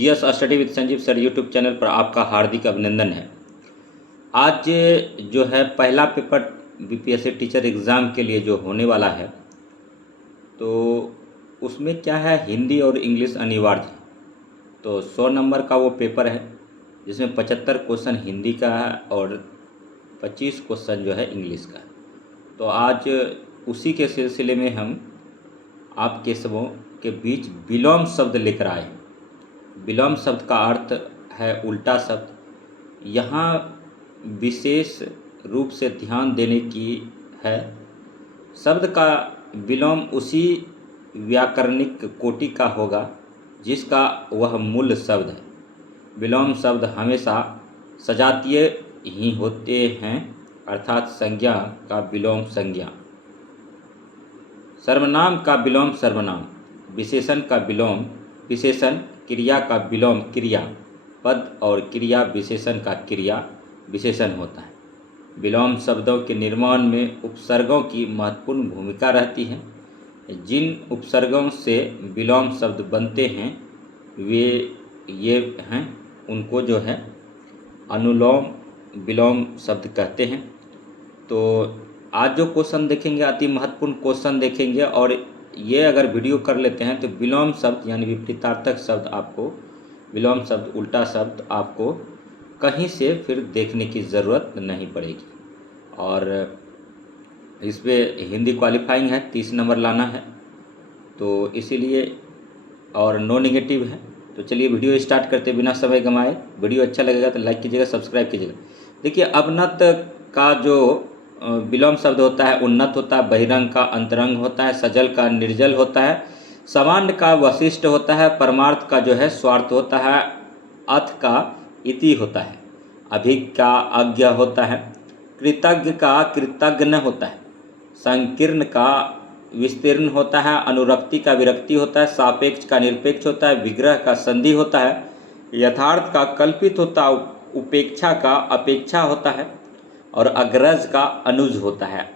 GS study with Sanjeev sir YouTube channel पर आपका हार्दिक अभिनंदन है। आज जो है पहला पेपर बीपीएससी टीचर एग्ज़ाम के लिए जो होने वाला है, तो उसमें क्या है, हिंदी और इंग्लिश अनिवार्य है। तो 100 नंबर का वो पेपर है जिसमें 75 क्वेश्चन हिंदी का है और 25 क्वेश्चन जो है इंग्लिश का है। तो आज उसी के सिलसिले में हम आपके सबों के बीच विलोम शब्द लेकर आए हैं। विलोम शब्द का अर्थ है उल्टा शब्द। यहाँ विशेष रूप से ध्यान देने की है, शब्द का विलोम उसी व्याकरणिक कोटि का होगा जिसका वह मूल शब्द है। विलोम शब्द हमेशा सजातीय ही होते हैं, अर्थात संज्ञा का विलोम संज्ञा, सर्वनाम का विलोम सर्वनाम, विशेषण का विलोम विशेषण, क्रिया का विलोम क्रिया, पद और क्रिया विशेषण का क्रिया विशेषण होता है। विलोम शब्दों के निर्माण में उपसर्गों की महत्वपूर्ण भूमिका रहती है। जिन उपसर्गों से विलोम शब्द बनते हैं वे ये हैं, उनको जो है अनुलोम विलोम शब्द कहते हैं। तो आज जो क्वेश्चन देखेंगे अति महत्वपूर्ण क्वेश्चन देखेंगे, और ये अगर वीडियो कर लेते हैं तो विलोम शब्द यानी विपरीतार्थक शब्द आपको, विलोम शब्द उल्टा शब्द आपको कहीं से फिर देखने की ज़रूरत नहीं पड़ेगी। और इस पर हिंदी क्वालिफाइंग है, 30 नंबर लाना है, तो इसीलिए, और नो नेगेटिव है। तो चलिए वीडियो स्टार्ट करते बिना समय गंवाए। वीडियो अच्छा लगेगा तो लाइक कीजिएगा, सब्सक्राइब कीजिएगा। देखिए, अवनत का जो विलोम शब्द होता है उन्नत होता है, बहिरंग का अंतरंग होता है, सजल का निर्जल होता है, सामान्य का वशिष्ठ होता है, परमार्थ का जो है स्वार्थ होता है, अथ का इति होता है, अभिज्ञ का अज्ञ होता है, कृतज्ञ का कृतज्ञ होता है, संकीर्ण का विस्तीर्ण होता है, अनुरक्ति का विरक्ति होता है, सापेक्ष का निरपेक्ष होता है, विग्रह का संधि होता है, यथार्थ का कल्पित होता है, उपेक्षा का अपेक्षा होता है, और अग्रज का अनुज होता है,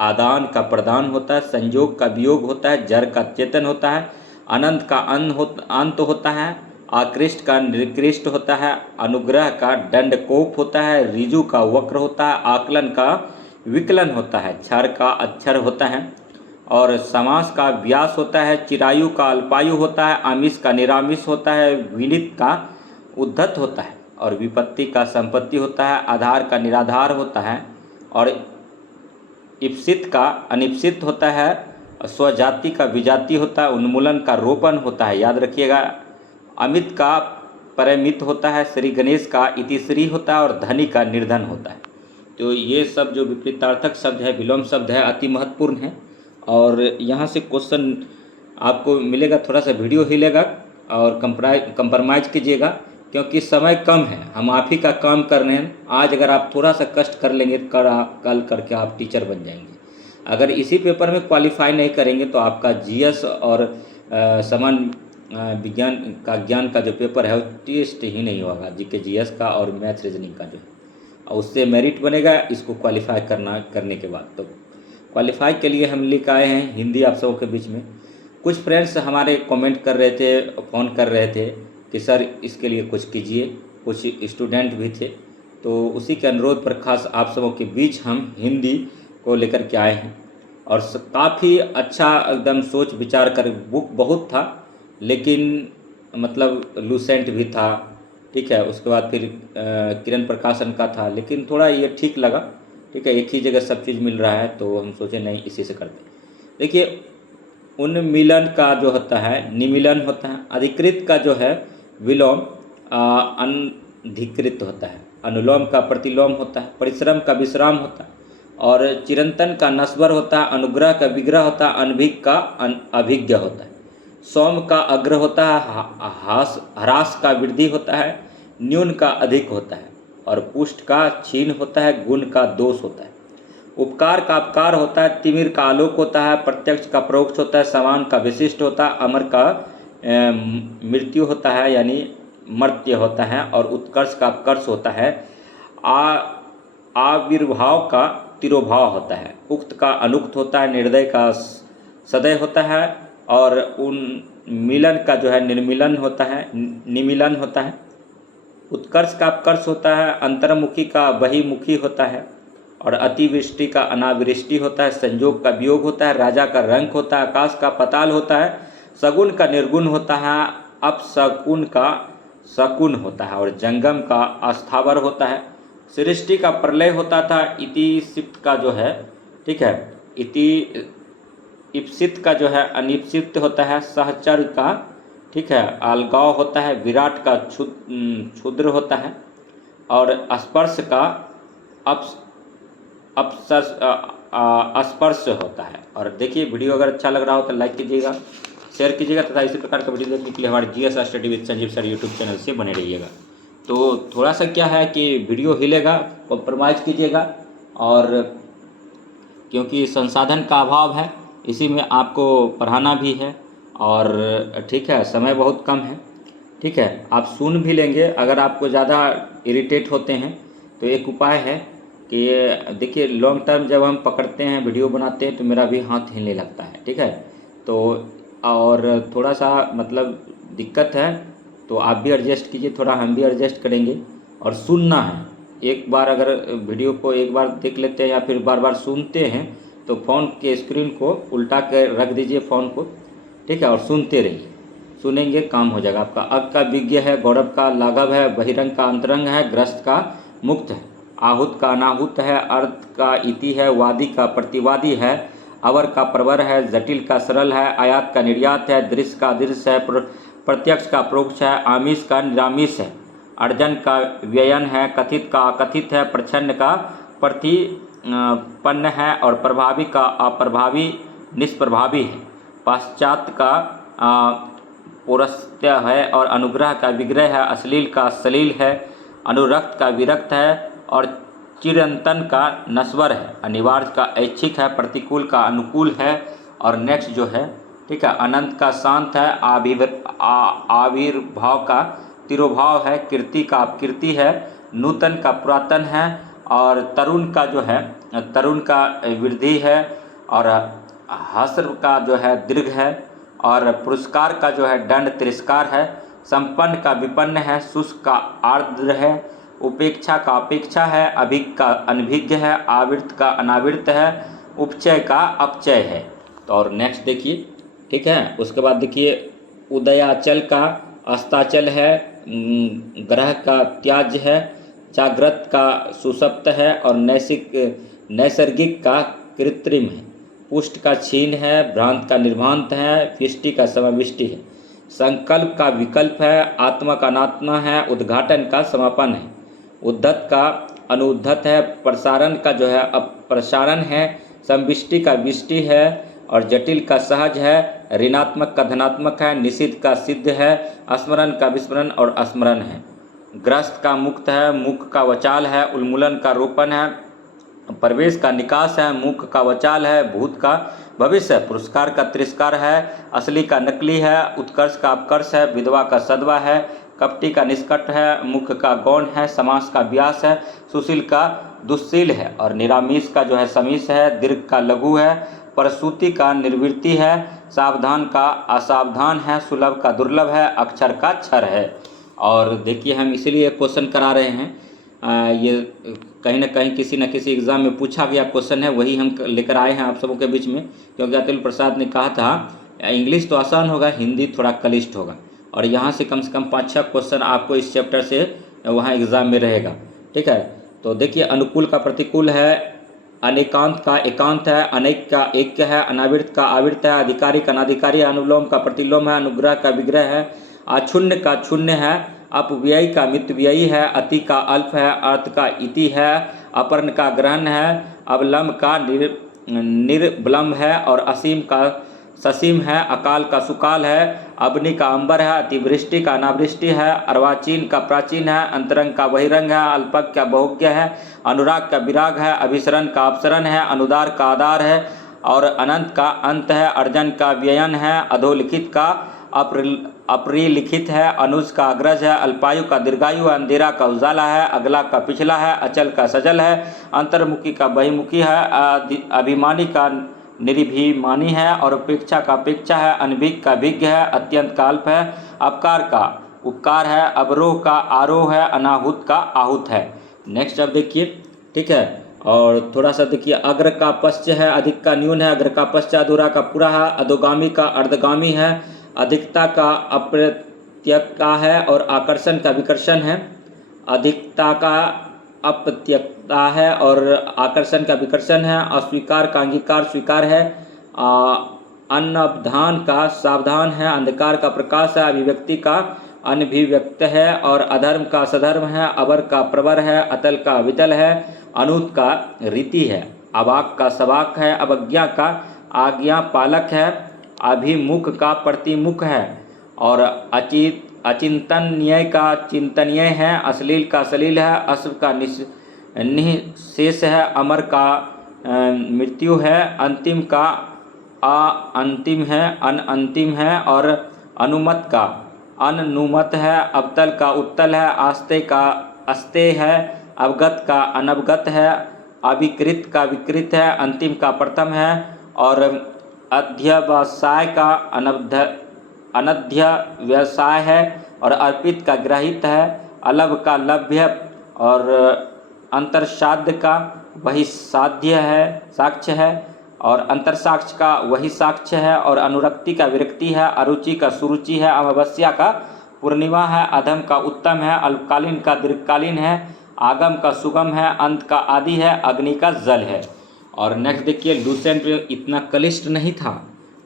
आदान का प्रदान होता है, संयोग का वियोग होता है, जड़ का चेतन होता है, अनंत का अंत होता है, आकृष्ट का निकृष्ट होता है, अनुग्रह का दंडकोप होता है, ऋजु का वक्र होता है, आकलन का विकलन होता है, क्षर का अक्षर होता है, और समास का व्यास होता है, चिरायु का अल्पायु होता है, आमिष का निरामिष होता है, विनित का उद्धत होता है, और विपत्ति का संपत्ति होता है, आधार का निराधार होता है, और इप्सित का अनिप्सित होता है, स्वजाति का विजाति होता है, उन्मूलन का रोपण होता है। याद रखिएगा, अमित का परमित होता है, श्री गणेश का इतिश्री होता है, और धनी का निर्धन होता है। तो ये सब जो विपरीतार्थक शब्द है, विलोम शब्द है, अति महत्वपूर्ण है। और यहाँ से क्वेश्चन आपको मिलेगा, थोड़ा सा वीडियो हिलेगा और कंप्रोमाइज़ कीजिएगा, क्योंकि समय कम है, हम आप ही का काम कर रहे हैं। आज अगर आप थोड़ा सा कष्ट कर लेंगे तो कल करके आप टीचर बन जाएंगे। अगर इसी पेपर में क्वालिफाई नहीं करेंगे तो आपका जीएस और सामान्य विज्ञान का ज्ञान का जो पेपर है वो टेस्ट ही नहीं होगा, जीके जीएस का और मैथ रीजनिंग का जो है, और उससे मेरिट बनेगा इसको क्वालिफाई करने के बाद। तो क्वालिफाई के लिए हम लेकर आए हैं हिंदी आप सबों के बीच में। कुछ फ्रेंड्स हमारे कमेंट कर रहे थे, फ़ोन कर रहे थे कि सर इसके लिए कुछ कीजिए, कुछ स्टूडेंट भी थे, तो उसी के अनुरोध पर खास आप सबों के बीच हम हिंदी को लेकर के आए हैं। और काफ़ी अच्छा एकदम सोच विचार कर, बुक बहुत था लेकिन मतलब लूसेंट भी था, ठीक है, उसके बाद फिर किरण प्रकाशन का था, लेकिन थोड़ा ये ठीक लगा, ठीक है, एक ही जगह सब चीज़ मिल रहा है, तो हम सोचे नहीं इसी से करते। देखिए, उन्मिलन का जो होता है निमिलन होता है, अधिकृत का जो है विलोम अनधिकृत होता है, अनुलोम का प्रतिलोम होता है, परिश्रम का विश्राम होता है, और चिरंतन का नस्वर होता है, अनुग्रह का विग्रह होता है, अनभिज्ञ का अभिज्ञ होता है, सौम का अग्र होता है, ह्रास का वृद्धि होता है, न्यून का अधिक होता है, और पुष्ट का क्षीण होता है, गुण का दोष होता है, उपकार का अपकार होता है, तिमिर का आलोक होता है, प्रत्यक्ष का परोक्ष होता है, समान का विशिष्ट होता है, अमर का मृत्यु होता है यानी मर्त्य होता है, और उत्कर्ष का अपकर्ष होता है, आविर्भाव का तिरोभाव होता है, उक्त का अनुक्त होता है, निर्दय का सदय होता है, और उन मिलन का जो है निर्मिलन होता है, निमिलन होता है। उत्कर्ष का अपकर्ष होता है, अंतर्मुखी का बहिमुखी होता है, और अतिवृष्टि का अनावृष्टि होता है, संयोग का वियोग होता है, राजा का रंक होता है, आकाश का पताल होता है, सगुण का निर्गुण होता है, अपसगुण का सकुन होता है, और जंगम का अस्थावर होता है। सृष्टि का प्रलय होता था, इति सिप्त का जो है, ठीक है, इति इप्सित का जो है अनिप्सित होता है, सहचर का, ठीक है, अलगाव होता है, विराट का क्षुद्र होता है, और स्पर्श का स्पर्श होता है। और देखिए वीडियो अगर अच्छा लग रहा हो तो लाइक कीजिएगा, शेयर कीजिएगा तथा इसी प्रकार का वीडियो देखने के लिए हमारे GS study with Sanjeev sir YouTube channel से बने रहिएगा। तो थोड़ा सा क्या है कि वीडियो हिलेगा, कॉम्प्रोमाइज़ कीजिएगा, और क्योंकि संसाधन का अभाव है, इसी में आपको पढ़ाना भी है, और ठीक है, समय बहुत कम है, ठीक है। आप सुन भी लेंगे, अगर आपको ज़्यादा इरिटेट होते हैं तो एक उपाय है कि देखिए लॉन्ग टर्म जब हम पकड़ते हैं वीडियो बनाते हैं तो मेरा भी हाथ हिलने लगता है, ठीक है। तो और थोड़ा सा मतलब दिक्कत है, तो आप भी एडजस्ट कीजिए, थोड़ा हम भी एडजस्ट करेंगे। और सुनना है, एक बार अगर वीडियो को एक बार देख लेते हैं या फिर बार बार सुनते हैं तो फ़ोन के स्क्रीन को उल्टा कर रख दीजिए फ़ोन को, ठीक है, और सुनते रहिए, सुनेंगे काम हो जाएगा आपका। अग का विज्ञ है, गौरव का लाघव है, बहिरंग का अंतरंग है, ग्रस्त का मुक्त है, आहूत का अनाहूत है, अर्थ का इति है, वादी का प्रतिवादी है, अवर का प्रवर है, जटिल का सरल है, आयात का निर्यात है, दृश्य का दृश्य है, प्रत्यक्ष का प्रोक्ष है, आमिष का निरामिष है, अर्जन का व्ययन है, कथित का अकथित है, प्रच्छन्न का प्रतिपन्न है, और प्रभावी का अप्रभावी निष्प्रभावी है, पाश्चात्य का पौरस्त्य है, और अनुग्रह का विग्रह है, अश्लील का सलील है, अनुरक्त का विरक्त है, और चिरंतन का नश्वर है, अनिवार्य का ऐच्छिक है, प्रतिकूल का अनुकूल है, और नेक्स्ट जो है, ठीक है, अनंत का शांत है, आविर्भाव का तिरोभाव है, कीर्ति का अपकीर्ति है, नूतन का पुरातन है, और तरुण का जो है तरुण का वृद्धि है, और हस्र का जो है दीर्घ है, और पुरस्कार का जो है दंड तिरस्कार है, संपन्न का विपन्न है, शुष्क का आर्द्र है, उपेक्षा का अपेक्षा है, अभिज्ञ का अनभिज्ञ है, आवृत का अनावृत है, उपचय का अपचय है। तो और नेक्स्ट देखिए, ठीक है, उसके बाद देखिए उदयाचल का अस्ताचल है, ग्रह का त्याज है, जागृत का सुसप्त है, और नैसर्गिक का कृत्रिम है, पुष्ट का छीन है, भ्रांत का निर्भांत है, विष्टि का समाविष्टि है, संकल्प का विकल्प है, आत्मा का अनात्मा है, उद्घाटन का समापन है, उद्धत का अनुद्धत है, प्रसारण का जो है अप्रसारण है, संविष्टि का विष्टि है, और जटिल का सहज है, ऋणात्मक का धनात्मक है, निषिद्ध का सिद्ध है, स्मरण का विस्मरण और स्मरण है, ग्रस्त का मुक्त है, मुख का वचाल है, उन्मूलन का रोपण है, प्रवेश का निकास है, मुख का वचाल है, भूत का भविष्य है, पुरस्कार का तिरस्कार है, असली का नकली है, उत्कर्ष का अपकर्ष है, विधवा का सदवा है, कपटी का निष्कट है, मुख का गौण है, समास का व्यास है, सुशील का दुस्शील है, और निरामीष का जो है समीस है, दीर्घ का लघु है, प्रसूति का निर्वृत्ति है, सावधान का असावधान है, सुलभ का दुर्लभ है, अक्षर का क्षर है। और देखिए हम इसीलिए क्वेश्चन करा रहे हैं, ये कहीं ना कहीं किसी न किसी एग्ज़ाम में पूछा गया क्वेश्चन है, वही हम लेकर आए हैं आप सबों के बीच में, क्योंकि अतुल प्रसाद ने कहा था इंग्लिश तो आसान होगा, हिंदी थोड़ा क्लिष्ट होगा, और यहाँ से कम 5-6 क्वेश्चन आपको इस चैप्टर से वहाँ एग्ज़ाम में रहेगा, ठीक है। तो देखिए अनुकूल का प्रतिकूल है, अनेकांत का एकांत है, अनेक का ऐक्य है, अनावृत का आवृत है, अधिकारी का अनाधिकारी है, अनुलोम का प्रतिलोम है, अनुग्रह का विग्रह है, अक्षुण्ण का क्षुण्य है, अपव्ययी का मितव्ययी है, अति का अल्प है, अर्थ का इति है, अपर्ण का ग्रहण है, अवलंब का निर्विलंब है, और असीम का ससीम है, अकाल का सुकाल है, अग्नि का अंबर है, अतिवृष्टि का अनावृष्टि है, अर्वाचीन का प्राचीन है, अंतरंग का बहिरंग है, अल्पज्ञ का बहुज्ञ है, अनुराग का विराग है, अभिसरण का अपसरण है, अनुदार का आधार है, और अनंत का अंत है, अर्जन का व्ययन है, अधोलिखित का अप्रिलिखित है, अनुज का अग्रज है, अल्पायु का दीर्घायु है, अंधेरा का उजाला है, अगला का पिछला है, अचल का सजल है, अंतर्मुखी का बहिमुखी है, अभिमानी का निर्भिमानी है, और उपेक्षा का अपेक्षा है, अनभिज्ञ का भिज्ञ है, अत्यंत का अल्प है, अपकार का उपकार है, अवरोह का आरोह है, अनाहुत का आहूत है। नेक्स्ट अब देखिए, ठीक है, और थोड़ा सा देखिए, अग्र का पश्च है, अधिक का न्यून है, अग्र का पश्च अधूरा का पूरा है, अधोगामी का अर्धगामी है, अधिकता का अप्रत्यक का है, और आकर्षण का विकर्षण है। अधिकता का अप्रत्यकता है और आकर्षण का विकर्षण है। अस्वीकार का अंगीकार स्वीकार है। अनवधान का सावधान है। अंधकार का प्रकाश है। अभिव्यक्ति का अनभिव्यक्त है, और अधर्म का सधर्म है। अवर का प्रवर है। अतल का वितल है। अनूत का रीति है। अवाक का सवाक है। अवज्ञा का आज्ञा पालक है। अभिमुख का प्रतिमुख है, और अचिंतनीय का चिंतनीय है। अश्लील का सलील है। अश्व का निःशेष है। अमर का मृत्यु है। अंतिम का अंतिम है। अनअंतिम है, और अनुमत का अनुमत है। अवतल का उत्तल है। आस्ते का अस्ते है। अवगत का अनवगत है। अविकृत का विकृत है। अंतिम का प्रथम है, और अध्यवसाय का अनध्यवसाय है, और अर्पित का ग्रहित है। अलभ का लभ्य, और अंतरसाध्य का वही साध्य है, साक्ष्य है, और अंतरसाक्ष्य का वही साक्ष्य है, और अनुरक्ति का विरक्ति है। अरुचि का सुरुचि है। अमावस्या का पूर्णिमा है। अधम का उत्तम है। अल्पकालीन का दीर्घकालीन है। आगम का सुगम है। अंत का आदि है। अग्नि का जल है। और नेक्स्ट देखिए, लूसेंट इतना क्लिष्ट नहीं था,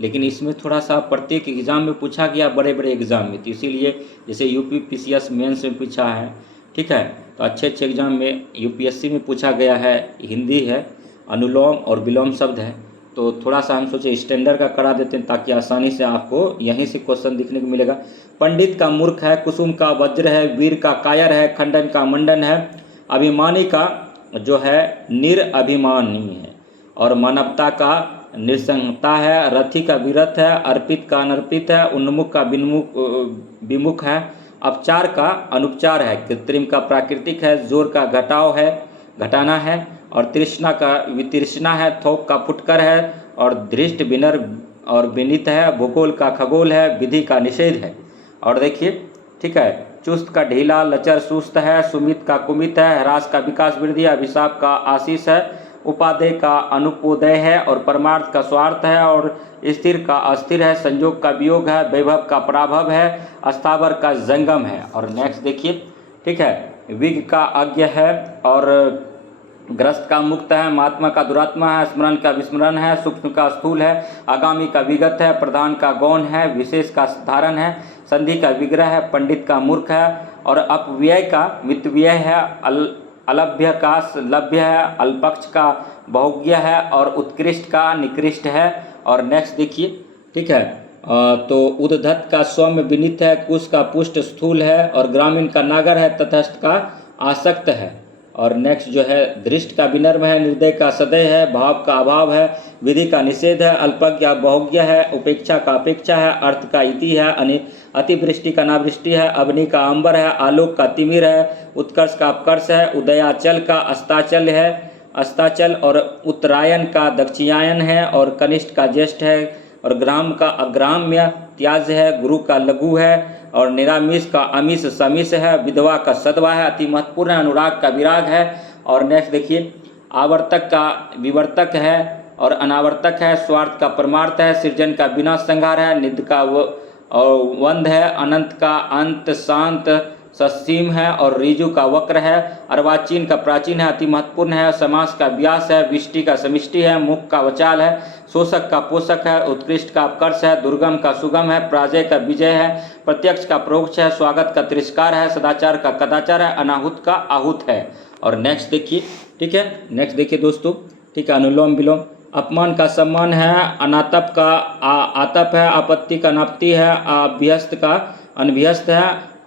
लेकिन इसमें थोड़ा सा प्रत्येक एग्ज़ाम में पूछा गया, बड़े बड़े एग्ज़ाम में, तो इसीलिए जैसे यूपीपीसीएस मेंस में पूछा है, ठीक है, तो अच्छे अच्छे एग्ज़ाम में यूपीएससी में पूछा गया है। हिंदी है, अनुलोम और विलोम शब्द है, तो थोड़ा सा हम सोचे स्टैंडर्ड का करा देते हैं ताकि आसानी से आपको यहीं से क्वेश्चन दिखने को मिलेगा। पंडित का मूर्ख है। कुसुम का वज्र है। वीर का कायर है। खंडन का मंडन है। अभिमानी का जो है निरअभिमानी है, और मानवता का निसंगता है। रथी का विरथ है। अर्पित का अनर्पित है। उन्मुख का विमुख है। अपचार का अनुपचार है। कृत्रिम का प्राकृतिक है। जोर का घटाव है, घटाना है, और तृष्णा का वितृष्णा है। थोक का फुटकर है, और धृष्ट विनर और विनीत है। भूगोल का खगोल है। विधि का निषेध है। और देखिए, ठीक है, चुस्त का ढीला, लचर सुस्त है। सुमित का कुमित है। ह्रास का विकास वृद्धि। अभिशाप का आशीष है। उपादेय का अनुपोदय है, और परमार्थ का स्वार्थ है, और स्थिर का अस्थिर है। संयोग का वियोग है। वैभव का पराभव है। अस्थावर का जंगम है। और नेक्स्ट देखिए, ठीक है, विज्ञ का अज्ञ है, और ग्रस्त का मुक्त है। महात्मा का दुरात्मा है। स्मरण का विस्मरण है। सूक्ष्म का स्थूल है। आगामी का विगत है। प्रधान का गौण है। विशेष का धारण है। संधि का विग्रह है। पंडित का मूर्ख है, और अपव्यय का मितव्यय है। अलभ्य का लभ्य है। अल्पक्ष का बहुज्ञ है, और उत्कृष्ट का निकृष्ट है। और नेक्स्ट देखिए, ठीक है, तो उद्धत का सौम्य विनीत है। कुश का पुष्ट स्थूल है, और ग्रामीण का नागर है। तटस्थ का आसक्त है। और नेक्स्ट जो है, दृष्ट का विनर्म है। निर्दय का सदय है। भाव का अभाव है। विधि का निषेध है। अल्पज्ञ बहुज्ञ है। उपेक्षा का अपेक्षा है। अर्थ का इति है। अतिवृष्टि का नावृष्टि है। अग्नि का अंबर है। आलोक का तिमिर है। उत्कर्ष का अपकर्ष है। उदयाचल का अस्ताचल है, अस्ताचल, और उत्तरायण का दक्षिणायन है, और कनिष्ठ का ज्येष्ठ है, और ग्राम का अग्राम्य त्याज्य है। गुरु का लघु है, और निरामिष का अमिष समिष है। विधवा का सदवा है। अति महत्वपूर्ण अनुराग का विराग है। और नेक्स्ट देखिए, आवर्तक का विवर्तक है, और अनावर्तक है। स्वार्थ का परमार्थ है। सृजन का विनाश संहार है। निध का वंध है। अनंत का अंत शांत ससीम है, और ऋजु का वक्र है। अर्वाचीन का प्राचीन है। अति महत्वपूर्ण है। समास का व्यास है। विष्टि का समिष्टि है। मुख का वचाल है। शोषक का पोषक है। उत्कृष्ट का अपकर्ष है। दुर्गम का सुगम है। पराजय का विजय है। प्रत्यक्ष का प्रोक्ष है। स्वागत का तिरस्कार है। सदाचार का कदाचार है। अनाहुत का आहूत है। और नेक्स्ट देखिए, ठीक है, नेक्स्ट देखिए दोस्तों, ठीक है, अनुलोम विलोम। अपमान का सम्मान है। अनातप का आतप है। आपत्ति का नाप्ति है। अभ्यस्त का अनभ्यस्त है।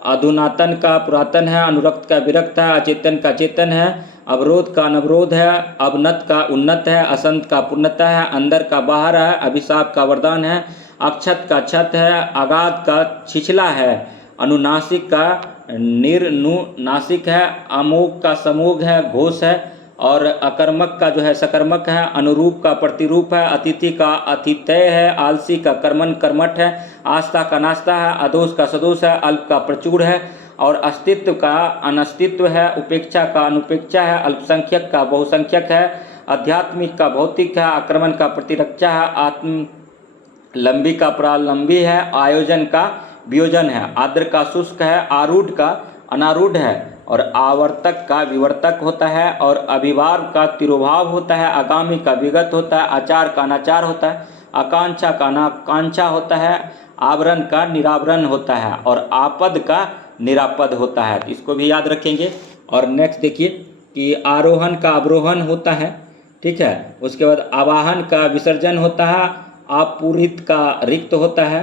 अधुनातन का पुरातन है। अनुरक्त का विरक्त है। अचेतन का चेतन है। अवरोध का अनवरोध है। अवनत का उन्नत है। असंत का पूर्णता है। अंदर का बाहर है। अभिशाप का वरदान है। अक्षत का छत है। अगाध का छिछला है। अनुनासिक का निर्नुनासिक है। अमोघ का समोघ है, घोष है, और अकर्मक का जो है सकर्मक है, अनुरूप का प्रतिरूप है, अतिथि का अतिथेय है, आलसी का कर्मन कर्मठ है, आस्था का नास्ता है, अदोष का सदोष है, अल्प का प्रचुर है, और अस्तित्व का अनस्तित्व है, उपेक्षा का अनुपेक्षा है, अल्पसंख्यक का बहुसंख्यक है, आध्यात्मिक का भौतिक है, आक्रमण का प्रतिरक्षा है, आत्म लंबी का प्रालंबी है, आयोजन का वियोजन है, आर्द्र का शुष्क है, आरूढ़ का अनारूढ़ है, और आवर्तक का विवर्तक होता है, और अभिभाव का तिरोभाव होता है, आगामी का विगत होता है, आचार का अनाचार होता है, आकांक्षा का अनाकांक्षा होता है, आवरण का निरावरण होता है, और आपद का निरापद होता है। इसको भी याद रखेंगे। और नेक्स्ट देखिए कि आरोहण का अवरोहण होता है, ठीक है। उसके बाद आवाहन का विसर्जन होता है, आपूरित का रिक्त होता है,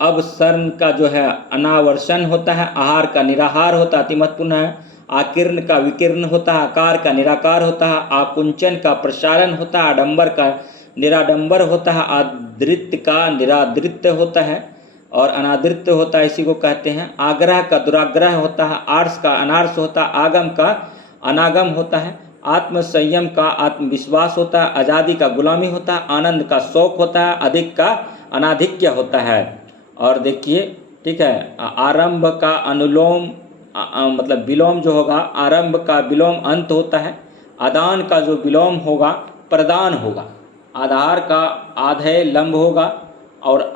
अवसरण का जो है अनावर्षण होता है, आहार का निराहार होता है, अति महत्वपूर्ण है, आकीर्ण का विकीर्ण होता है, आकार का निराकार होता है, आकुंचन का प्रसारण होता है, आडंबर का निराडंबर होता है, आदृत्य का निरादृत्य होता है, और अनादृत्य होता है, इसी को कहते हैं। आग्रह का दुराग्रह होता है, आर्ष का अनार्ष होता है, आगम का अनागम होता है, आत्मसंयम का आत्मविश्वास होता है, आज़ादी का गुलामी होता है, आनंद का शौक होता है, अधिक का अनाधिक्य होता है। और देखिए, ठीक है, आरंभ का अनुलोम मतलब विलोम जो होगा, आरंभ का विलोम अंत होता है, आदान का जो विलोम होगा प्रदान होगा, आधार का आधेय लंब होगा, और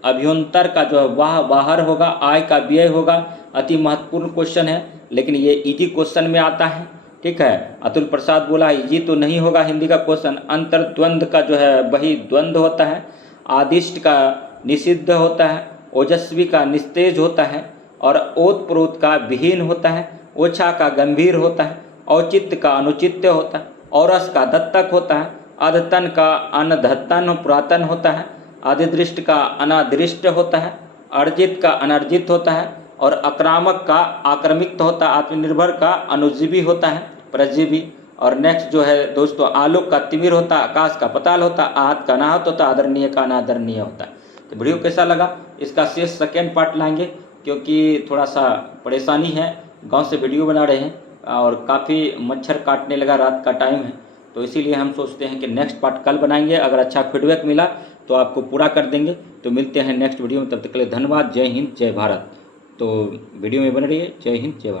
अभ्यंतर का जो है वह बाहर होगा, आय का व्यय होगा। अति महत्वपूर्ण क्वेश्चन है, लेकिन ये इजी क्वेश्चन में आता है, ठीक है। अतुल प्रसाद बोला इजी तो नहीं होगा हिंदी का क्वेश्चन। अंतर्द्वंद का जो है वही द्वंद होता है, आदिष्ट का निषिद्ध होता है, ओजस्वी का निस्तेज होता है, और ओतप्रोत का विहीन होता है, ओछा का गंभीर होता है, औचित्य का अनुचित्य होता है, औरस का दत्तक होता है, अधतन का अनधतन पुरातन होता है, अधिदृष्ट का अनादृष्ट होता है, अर्जित का अनर्जित होता है, और आक्रामक का आक्रमित होता है, आत्मनिर्भर का अनुजीवी होता है, परजीवी। और नेक्स्ट जो है दोस्तों, आलोक का तिमिर होता है, आकाश का पताल होता है, आहत का अनाहत होता है, आदरणीय का अनादरणीय होता है। तो वीडियो कैसा लगा, इसका शेष सेकेंड पार्ट लाएंगे, क्योंकि थोड़ा सा परेशानी है, गांव से वीडियो बना रहे हैं और काफ़ी मच्छर काटने लगा, रात का टाइम है, तो इसीलिए हम सोचते हैं कि नेक्स्ट पार्ट कल बनाएंगे। अगर अच्छा फीडबैक मिला तो आपको पूरा कर देंगे। तो मिलते हैं नेक्स्ट वीडियो में, तब तक के लिए धन्यवाद। जय हिंद, जय भारत। तो वीडियो में बने रहिए। जय हिंद, जय भारत।